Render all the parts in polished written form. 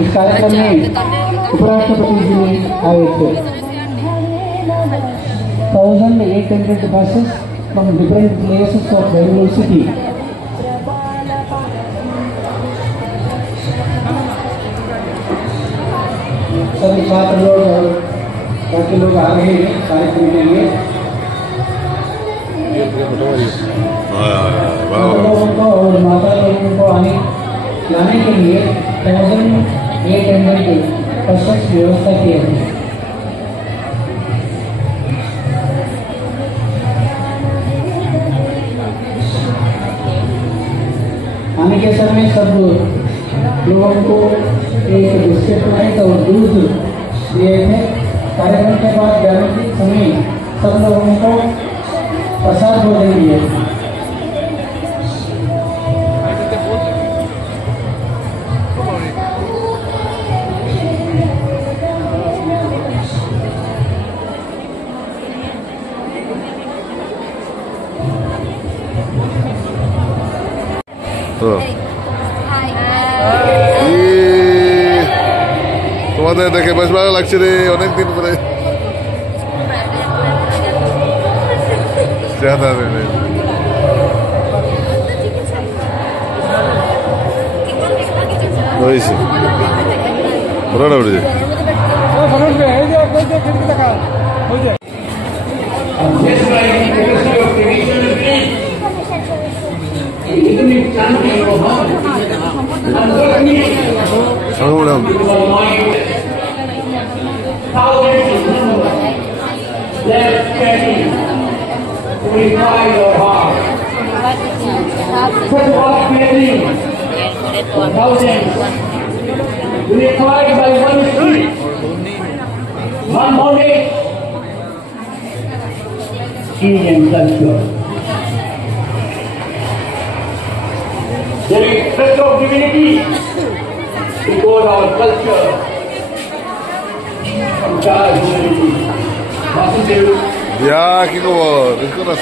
इस कार्यक्रम में उपराष्ट्रपति जी आए थे। 1,800 buses from different places of Bangalore city. सभी छात्र लोग और बाकी लोग आ रहे हैं कार्यक्रम के लिए। और माता लोगों को लाने के लिए 1,800 बसेस व्यवस्था की है। आने के समय सब लोगों को एक बिस्किट और दूध दिए थे। कार्यक्रम के बाद जाने के समय सब लोगों को प्रसाद भोजन दिए। তোমাদের দেখে বেশ ভালো লাগছে রে, অনেকদিন পরে। হয়েছে পুরোটা উঠে যায়। Required by one street, one body, Indian culture. There is touch of divinity because our culture. Ya, কি খবর? দেখো না।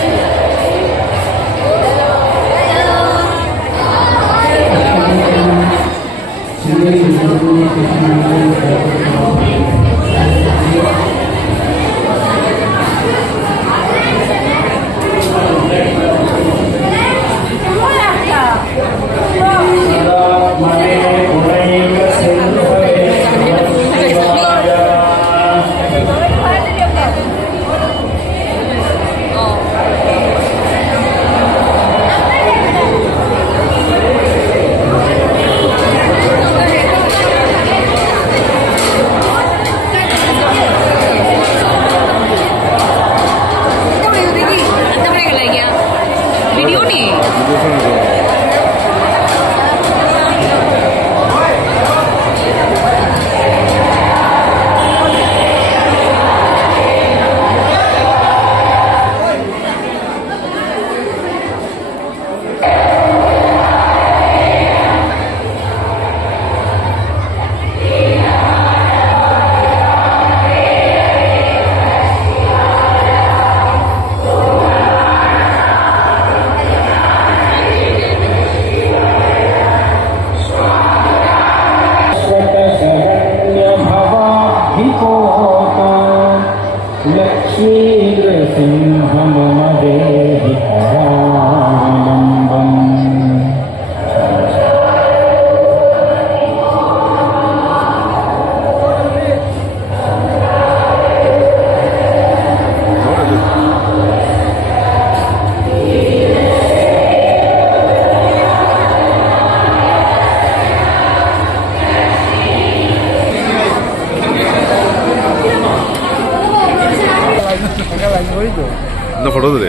ना फोटो दे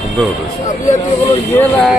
सुंदर होता है।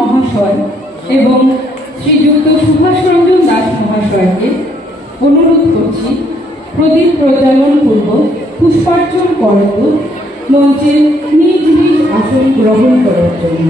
মহাশয় এবং শ্রীযুক্ত সুভাষ রঞ্জন দাস মহাশয়কে অনুরোধ করছি প্রদীপ প্রজ্বালন পূর্বক পুষ্পার্চন করত মঞ্চে নিজ নিজ আসন গ্রহণ করার জন্য।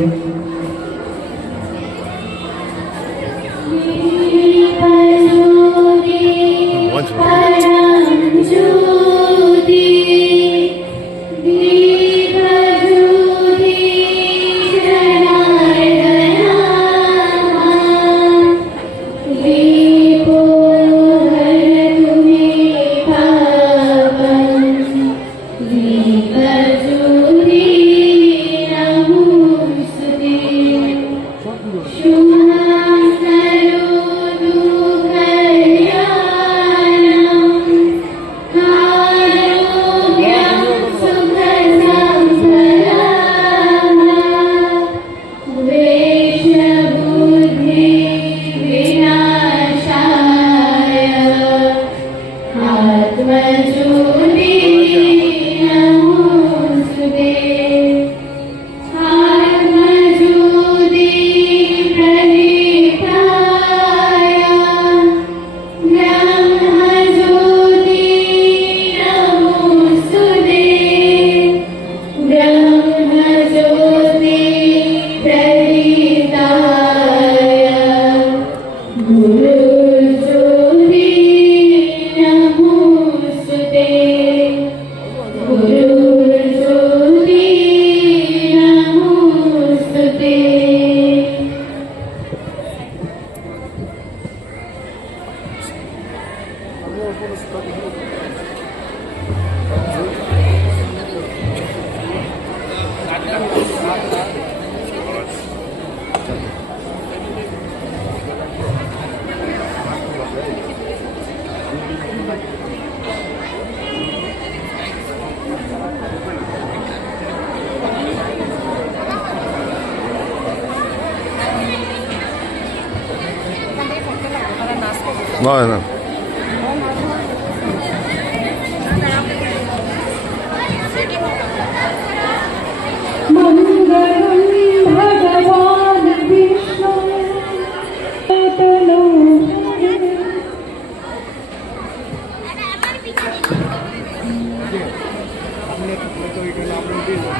No, no.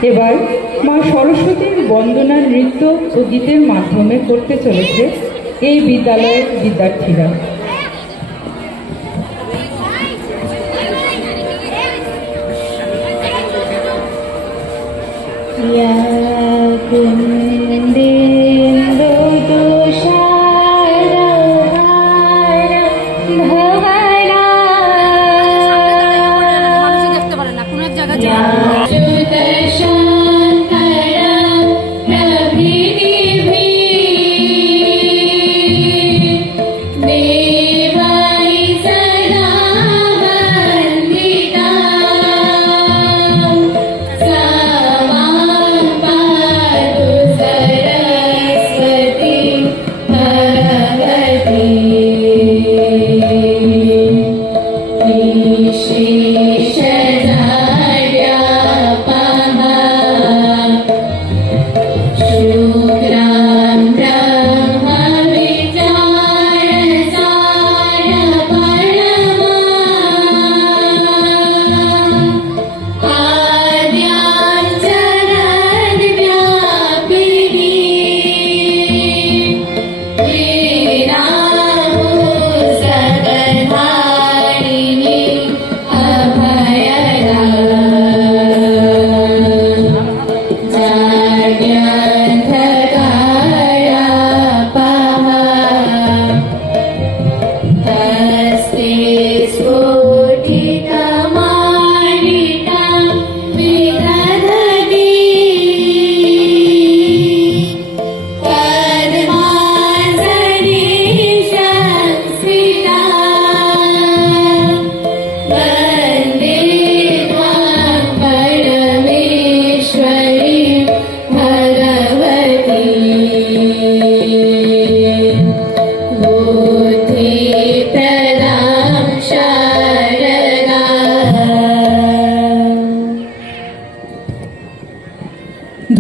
এবার মা সরস্বতীর বন্দনা নৃত্য ও গীতের মাধ্যমে করতে চলেছে এই বিদ্যালয়ের বিদ্যার্থীরা।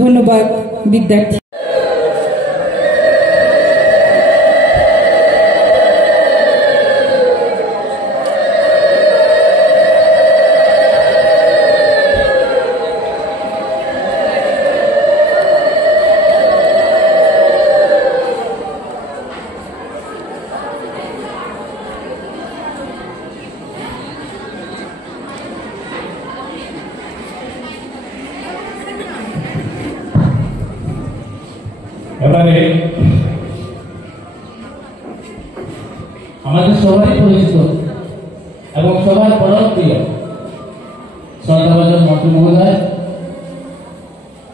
ধন্যবাদ বিদ্যার্থী। এবারে আমাদের সবাই পরিচিত এবং সবার পরম প্রিয় শ্রদ্ধাভাজন মন্ত্রী মহোদয়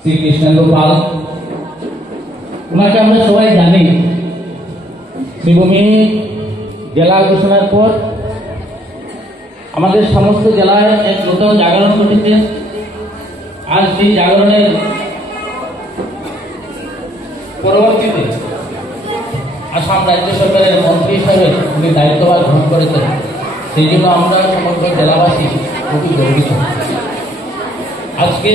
শ্রী কৃষ্ণেন্দু পাল, ওনাকে আমরা সবাই জানি। শ্রীভূমি জেলা ঘোষণার পর আমাদের সমস্ত জেলায় এক নতুন জাগরণ ঘটেছে। আর সেই জাগরণের পরবর্তীতে আসাম রাজ্য সরকারের মন্ত্রী হিসাবে উনি দায়িত্বভার গ্রহণ করেছেন। সেই জন্য আমরা সমগ্র জেলাবাসী খুবই গর্বিত। আজকে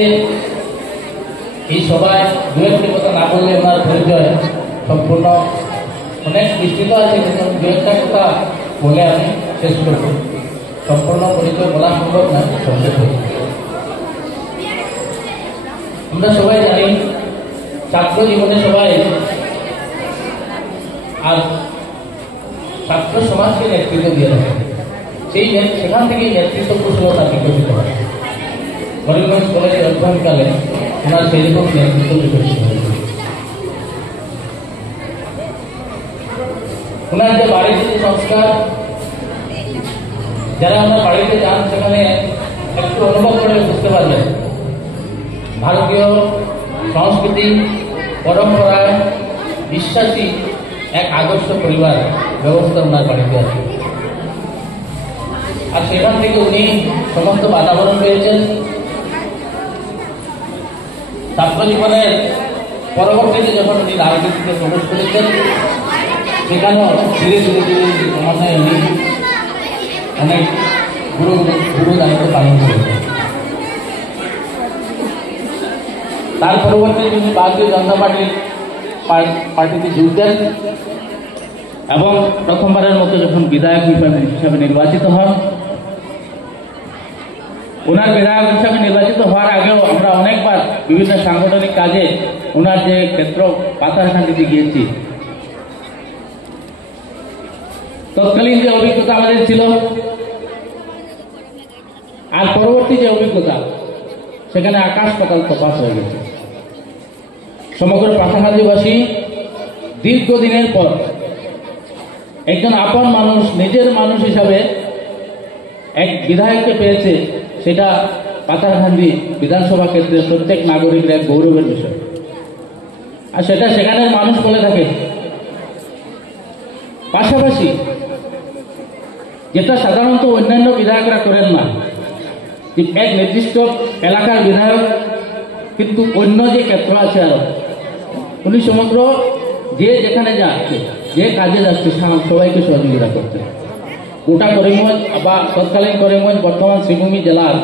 এই সভায় দু একটি কথা না বললে ওনার পরিচয় সম্পূর্ণ অনেক বিস্তৃত আছে, কিন্তু দু একটা কথা বলে আমি শেষ করব। সম্পূর্ণ পরিচয় বলা সম্ভব না, সংক্ষেপ হয়ে। আমরা সবাই জানি ছাত্র জীবনে সবাই আর ছাত্র সমাজকে নেতৃত্ব দিয়ে থাকে। সেখান থেকে নেতৃত্ব কুশলতা বিকশিত হয়। করিমগঞ্জ কলেজে অধ্যয়নকালে ওনার সেইরকম নেতৃত্ব বিকশিত হয়েছে। ওনার যে বাড়িতে যে সংস্কার, যারা ওনার বাড়িতে যান সেখানে একটু অনুভব করে বুঝতে পারবেন ভারতীয় সংস্কৃতি পরম্পরায় বিশ্বাসী এক আদর্শ পরিবার ব্যবস্থা ওনার বাড়িতে আছে। আর সেখান থেকে উনি সমস্ত বাতাবরণ পেয়েছেন। ছাত্র জীবনের পরবর্তীতে যখন উনি রাজনীতিতে প্রবেশ করেছেন, সেখানেও ধীরে ধীরে ধীরে ক্রমান্বয়ে উনি অনেক গুরু দায়িত্ব পালন করেছেন। তার পরবর্তীতে তিনি ভারতীয় জনতা পার্টিতে যোগ দেন এবং প্রথমবারের মতো যখন বিধায়ক হিসাবে নির্বাচিত হন। ওনার বিধায়ক হিসাবে নির্বাচিত হওয়ার আগেও আমরা অনেকবার বিভিন্ন সাংগঠনিক কাজে ওনার যে ক্ষেত্র পাথারকান্দিতে গিয়েছি। তৎকালীন যে অভিজ্ঞতা আমাদের ছিল আর পরবর্তী যে অভিজ্ঞতা, সেখানে আকাশ পাতাল তফাৎ হয়ে গেছে। সমগ্র পাথারকান্দিবাসী দীর্ঘদিনের পর একজন আপন মানুষ, নিজের মানুষ হিসাবে এক বিধায়ককে পেয়েছে। সেটা পাথারকান্দি বিধানসভা ক্ষেত্রে প্রত্যেক নাগরিকের এক গৌরবের বিষয়। আর সেটা সেখানের মানুষ বলে থাকে। পাশাপাশি যেটা সাধারণত অন্যান্য বিধায়করা করেন না, এক নির্দিষ্ট এলাকার বিধায়ক কিন্তু অন্য যে ক্ষেত্র আছে আরো, উনি সমগ্র যে যেখানে যাচ্ছে, যে কাজে যাচ্ছে, সবাইকে সহযোগিতা করছেন। গোটা করিমগঞ্জ বা তৎকালীন করিমগঞ্জ, বর্তমান শ্রীভূমি জেলার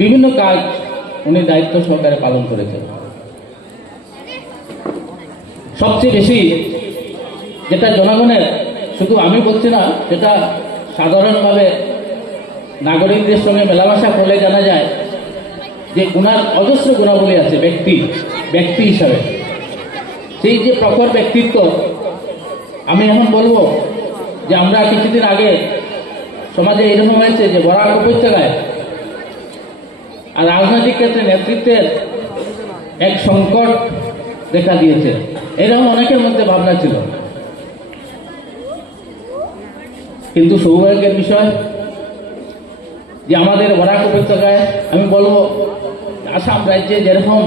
বিভিন্ন কাজ উনি দায়িত্ব সহকারে পালন করেছেন। সবচেয়ে বেশি যেটা জনগণের, শুধু আমি বলছি না, যেটা সাধারণভাবে নাগরিকদের সঙ্গে মেলামেশা করলে জানা যায় যে উনার অজস্র গুণাবলী আছে ব্যক্তি হিসাবে। সেই যে প্রখর ব্যক্তিত্ব, আমি এখন বলবো যে আমরা কিছুদিন আগে সমাজে এরকম হয়েছে যে বরাক উপত্যকায় আর রাজনৈতিক ক্ষেত্রে নেতৃত্বের এক সংকট দেখা দিয়েছে। এরকম অনেকের মধ্যে ভাবনা ছিল, কিন্তু সৌভাগ্যের বিষয় যে আমাদের বরাক উপত্যকায়, আমি বলবো আসাম রাজ্যে যেরকম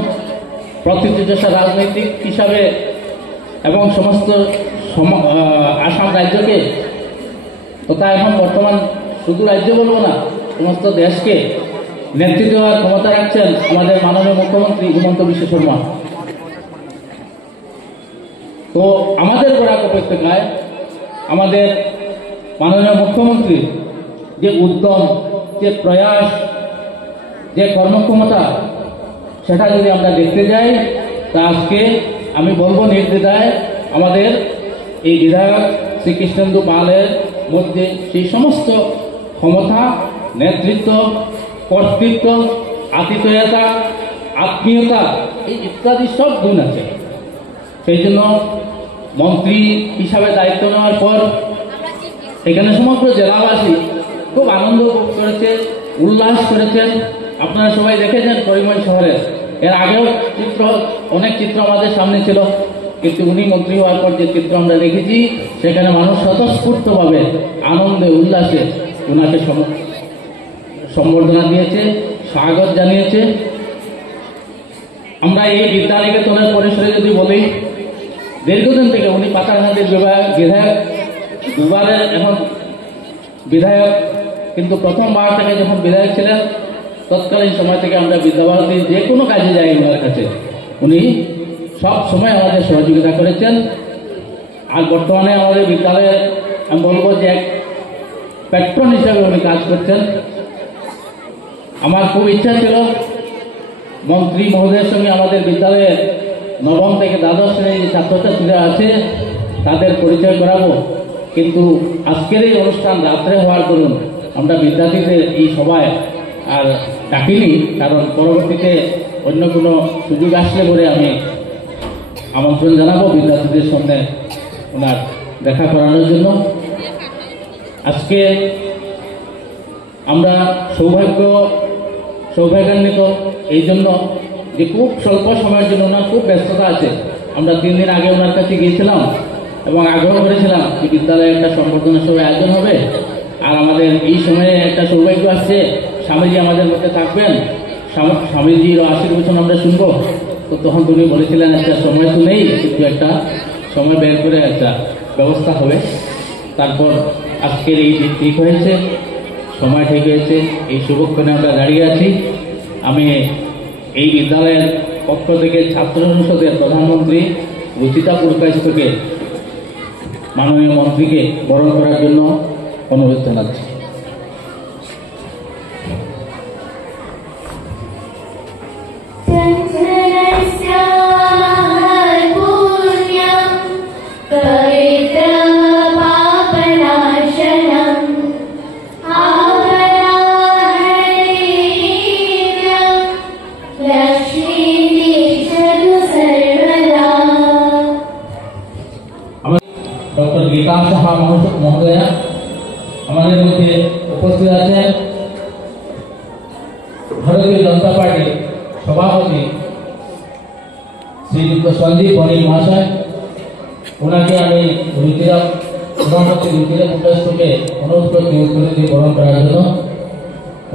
প্রতিযোগিতা রাজনৈতিক হিসাবে এবং সমস্ত আসাম রাজ্যকে তথা এখন বর্তমান শুধু রাজ্য বলবো না, সমস্ত দেশকে নেতৃত্ব দেওয়ার ক্ষমতা রাখছেন আমাদের মাননীয় মুখ্যমন্ত্রী হিমন্ত বিশ্ব শর্মা। তো আমাদের বরাক উপত্যকায় আমাদের মাননীয় মুখ্যমন্ত্রী যে উদ্যম, যে প্রয়াস, যে কর্মক্ষমতা, সেটা যদি আমরা দেখতে যাই, তা আজকে আমি বলবো নির্দ্বিধায় আমাদের এই বিধায়ক শ্রী কৃষ্ণেন্দু পালের মধ্যে সেই সমস্ত ক্ষমতা, নেতৃত্ব, কর্তৃত্ব, আতিথেয়তা, আত্মীয়তা, এই ইত্যাদি সব গুণ আছে। সেই জন্য মন্ত্রী হিসাবে দায়িত্ব নেওয়ার পর এখানে সমগ্র জেলাবাসী খুব আনন্দ করেছে, উল্লাস করেছেন। আপনারা সবাই দেখেছেন করিমগঞ্জ শহরে, এর আগেও অনেক চিত্র আমাদের সামনে ছিল। কিন্তু উনি মন্ত্রী হওয়ার পর যে চিত্র আমরা দেখেছি, সেখানে মানুষ স্বতঃস্ফূর্তভাবে আনন্দে উল্লাসে ওনাকে সম্বর্ধনা দিয়েছে, স্বাগত জানিয়েছে। আমরা এই বিদ্যানিকেতনের পরিসরে যদি বলি, দীর্ঘদিন থেকে উনি পাতাকান্দির বিধায়ক, দুবারের এখন বিধায়ক, কিন্তু প্রথমবার থেকে যখন বিধায়ক ছিলেন তৎকালীন সময় থেকে আমরা বিদ্যাভারতীর যে কোনো কাজে যাই ওনার কাছে, উনি সব সময় আমাদের সহযোগিতা করেছেন। আর বর্তমানে আমাদের বিদ্যালয়ে আমি বলবো যে এক প্যাট্রন হিসাবে উনি কাজ করছেন। আমার খুব ইচ্ছা ছিল মন্ত্রী মহোদয়ের সঙ্গে আমাদের বিদ্যালয়ে নবম থেকে দ্বাদশ শ্রেণীর যে ছাত্রছাত্রীরা আছে তাদের পরিচয় করাবো, কিন্তু আজকের এই অনুষ্ঠান রাত্রে হওয়ার দরুন আমরা বিদ্যার্থীদের এই সভায় আর ডাকিনি, কারণ পরবর্তীতে অন্য কোনো সুযোগ আসলে পরে আমি আমন্ত্রণ জানাবো বিদ্যার্থীদের সঙ্গে ওনার দেখা করানোর জন্য। আজকে আমরা সৌভাগ্যান্বিত এই জন্য যে খুব স্বল্প সময়ের জন্য ওনার খুব ব্যস্ততা আছে। আমরা 3 দিন আগে ওনার কাছে গিয়েছিলাম এবং আগ্রহ করেছিলাম যে বিদ্যালয়ে একটা সম্বর্ধনা সভার আয়োজন হবে, আর আমাদের এই সময়ে একটা সৌভাগ্য আসছে, স্বামীজি আমাদের মধ্যে থাকবেন, স্বামীজির আশীর্বচন আমরা শুনবো। তো তখন তুমি বলেছিলেন একটা সময় তো নেই, কিন্তু একটা সময় বের করে একটা ব্যবস্থা হবে। তারপর আজকের এই দিন ঠিক হয়েছে, সময় ঠিক হয়েছে, এই শুভক্ষণে আমরা দাঁড়িয়ে আছি। আমি এই বিদ্যালয়ের পক্ষ থেকে ছাত্র সংসদের প্রধানমন্ত্রী রুচিতা পুরকাইস্থকে মাননীয় মন্ত্রীকে বরণ করার জন্য অনুরোধ জানাচ্ছি। ডক্টর বিকাশ সাহা মহোদয়া আমাদের মধ্যে উপস্থিত আছেন। ভারতীয় জনতা পার্টির সভাপতি শ্রীযুক্ত সঞ্জীব বণিক মহাশয়, ওনাকে আমি প্রধানমন্ত্রী রুচিরা পুরকাইস্থকে অনুরোধ করছি উত্তরে দিয়ে বরণ করার জন্য।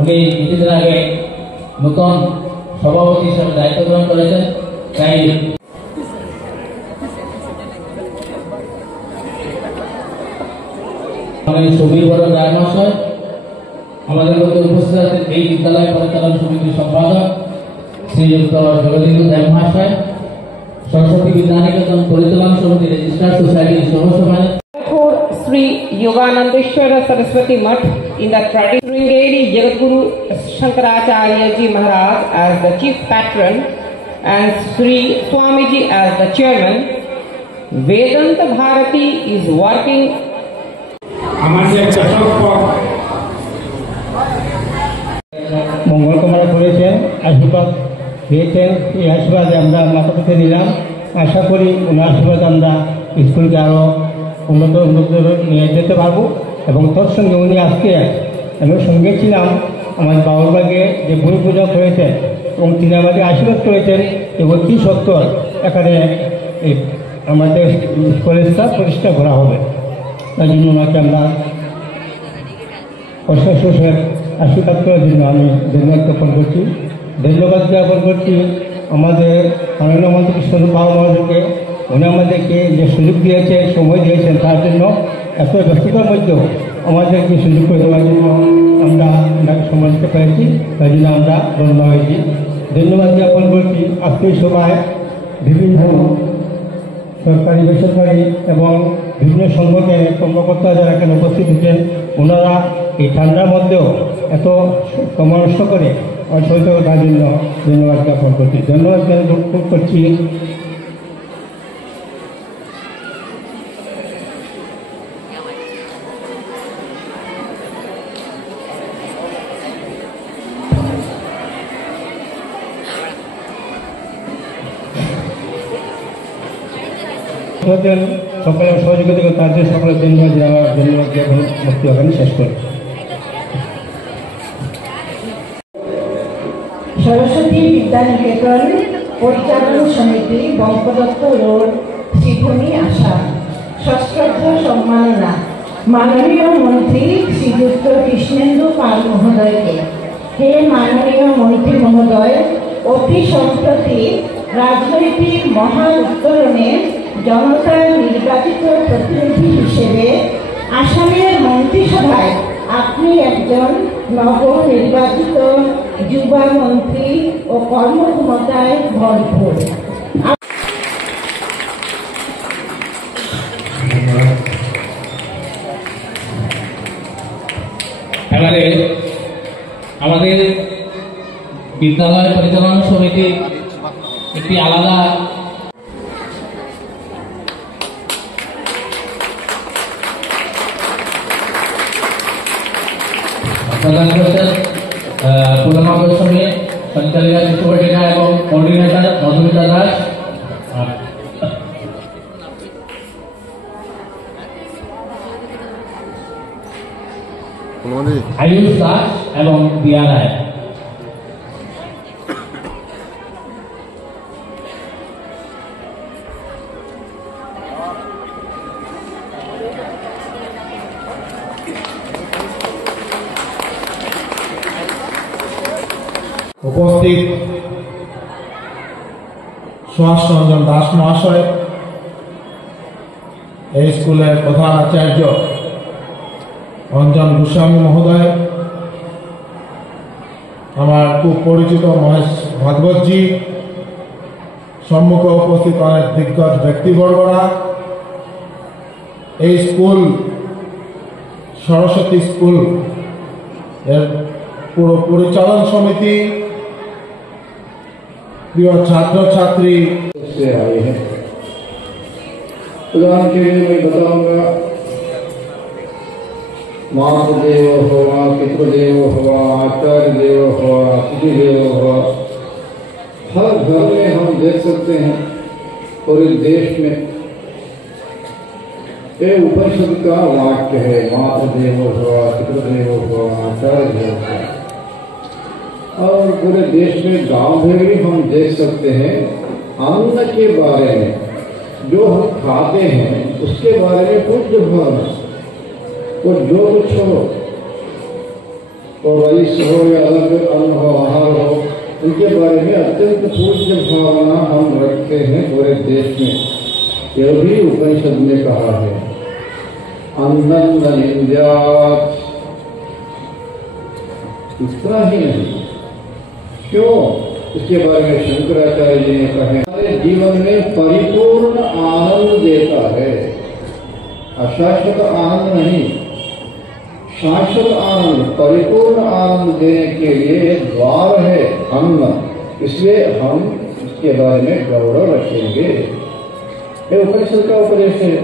উনি কিছুদিন আগে নতুন সভাপতি হিসাবে দায়িত্ব গ্রহণ করেছেন, তাই সুবীর বড় রায় মহাশয় আমাদের মধ্যে উপস্থিত আছেন। এই বিদ্যালয় পরিচালন সমিতির সম্পাদক শ্রীযুক্ত জগদীন্দ্র দেব মহাশয়, সরস্বতী বিদ্যানিকেতন পরিচালন সমিতি রেজিস্ট্রার সোসাইটির সহসভাপতি Sri Yoganandeshwara Saraswati Math in the tradition, Sringeri Jagadguru Shankaracharya Ji Maharaj as the chief patron and Sri Swamiji as the chairman. Vedanta Bharati is working. আমাদের চাষক মঙ্গল কামনা করেছেন, আশীর্বাদ পেয়েছেন। এই আশীর্বাদে আমরা মাথা পেতে নিলাম। আশা করি ওনার আশীর্বাদ আমরা স্কুলকে আরও উন্নত নিয়ে যেতে পারবো। এবং তোর সঙ্গে উনি আজকে আমি সঙ্গে ছিলাম আমার বাউরবাগে যে ভূমি পূজা করেছেন এবং তিনি আমাদের আশীর্বাদ করেছেন যে অতি সত্তর এখানে এই আমাদের কলেজটা প্রতিষ্ঠা করা হবে। তাই জন্য ওনাকে আমরা অশেষ আশীর্বাদ করার জন্য আমি ধন্যবাদ জ্ঞাপন করছি। ধন্যবাদ জ্ঞাপন করছি আমাদের মাননীয় মন্ত্রী স্বরূপ বাবু মহাশয়কে। উনি আমাদেরকে যে সুযোগ দিয়েছে, সময় দিয়েছেন, তার জন্য এত ব্যস্ততার মধ্যেও আমাদেরকে সুযোগ করে দেওয়ার জন্য আমরা সময় দিতে পেরেছি, তাই জন্য আমরা ধন্য হয়েছি। ধন্যবাদ জ্ঞাপন করছি। আজকে সভায় বিভিন্ন সরকারি বেসরকারি এবং বিভিন্ন সংগঠনের কর্মকর্তা যারা এখানে উপস্থিত হচ্ছেন, ওনারা এই ঠান্ডার মধ্যেও এত সময় নষ্ট করে সহযোগিতার জন্য ধন্যবাদ জ্ঞাপন করছি। ধন্যবাদ জ্ঞাপন করছি সকলের সহযোগিতা তাদের সকলের ধন্যবাদ জ্ঞাপন মুক্তি ওখানে শেষ করি। সরস্বতী বিদ্যানিকেতন পরিচালন সমিতি, বঙ্কদত্ত রোড, শ্রীভূমি আসাম। সশ্রদ্ধ সম্মাননা মাননীয় মন্ত্রী শ্রীযুক্ত কৃষ্ণেন্দু পাল মহোদয়কে। হে মাননীয় মন্ত্রী মহোদয়, অতি সম্প্রতি রাজনৈতিক মহা উত্তরণে জনতার নির্বাচিত প্রতিনিধি হিসেবে আসামের মন্ত্রিসভায় আপনি একজন নবনির্বাচিত যুবা মন্ত্রী ও কর্মক্ষমতায় ভরপুর। এবারে আমাদের বিদ্যালয় পরিচালনা সমিতির একটি আলাদা প্রদান করছেন পূর্ণাঙ্গ সঙ্গে সঞ্চালিকা শিক্ষুপাঠিকা এবং কোঅর্ডিনেটর মধুমিতা দাস। আয়ুষ দাস এবং দিয়া রায়। উপস্থিত সুভাষ রঞ্জন দাস মহাশয়, এই স্কুলের প্রধান আচার্য অঞ্জন গোস্বামী মহোদয়, আমার খুব পরিচিত মহেশ ভাগবতজি, সম্মুখে উপস্থিত অনেক দিগ্গজ ব্যক্তিবর্গরা, এই স্কুল সরস্বতী স্কুল এর পুরো পরিচালন সমিতি, प्रिय छात्र छात्री से आए हैं। उदाहरण के लिए मैं बताऊंगा, मातृदेव भव, पितृदेव भव, आचार्य देव भव, अतिथि देव भव। हर घर में हम देख सकते हैं पूरे देश में ये उपनिषद का वाक्य है, मातृदेव भव, पितृदेव भव, आचार्य देव भव। और पूरे देश में गांव में भी हम देख सकते हैं अन्न के बारे में, जो हम खाते हैं उसके बारे में पूज्य भावना, और जो कुछ हो, और राइस हो या अलग अन्न हो, आहार हो, उनके बारे में अत्यंत पूज्य भावना हम रखते हैं पूरे देश में। यह भी उपनिषद ने कहा है, अन्नं न निन्द्यात्। इतना ही नहीं, क्यों? इसके बारे में शंकराचार्य जी ने कहा, हमारे जीवन में परिपूर्ण आनंद देता है। अशाश्वत आनंद नहीं, शाश्वत आनंद, परिपूर्ण आनंद देने के लिए द्वार है अन्न। इसलिए हम इसके बारे में गौरव रखेंगे। ये उपनिषद का उपदेश है।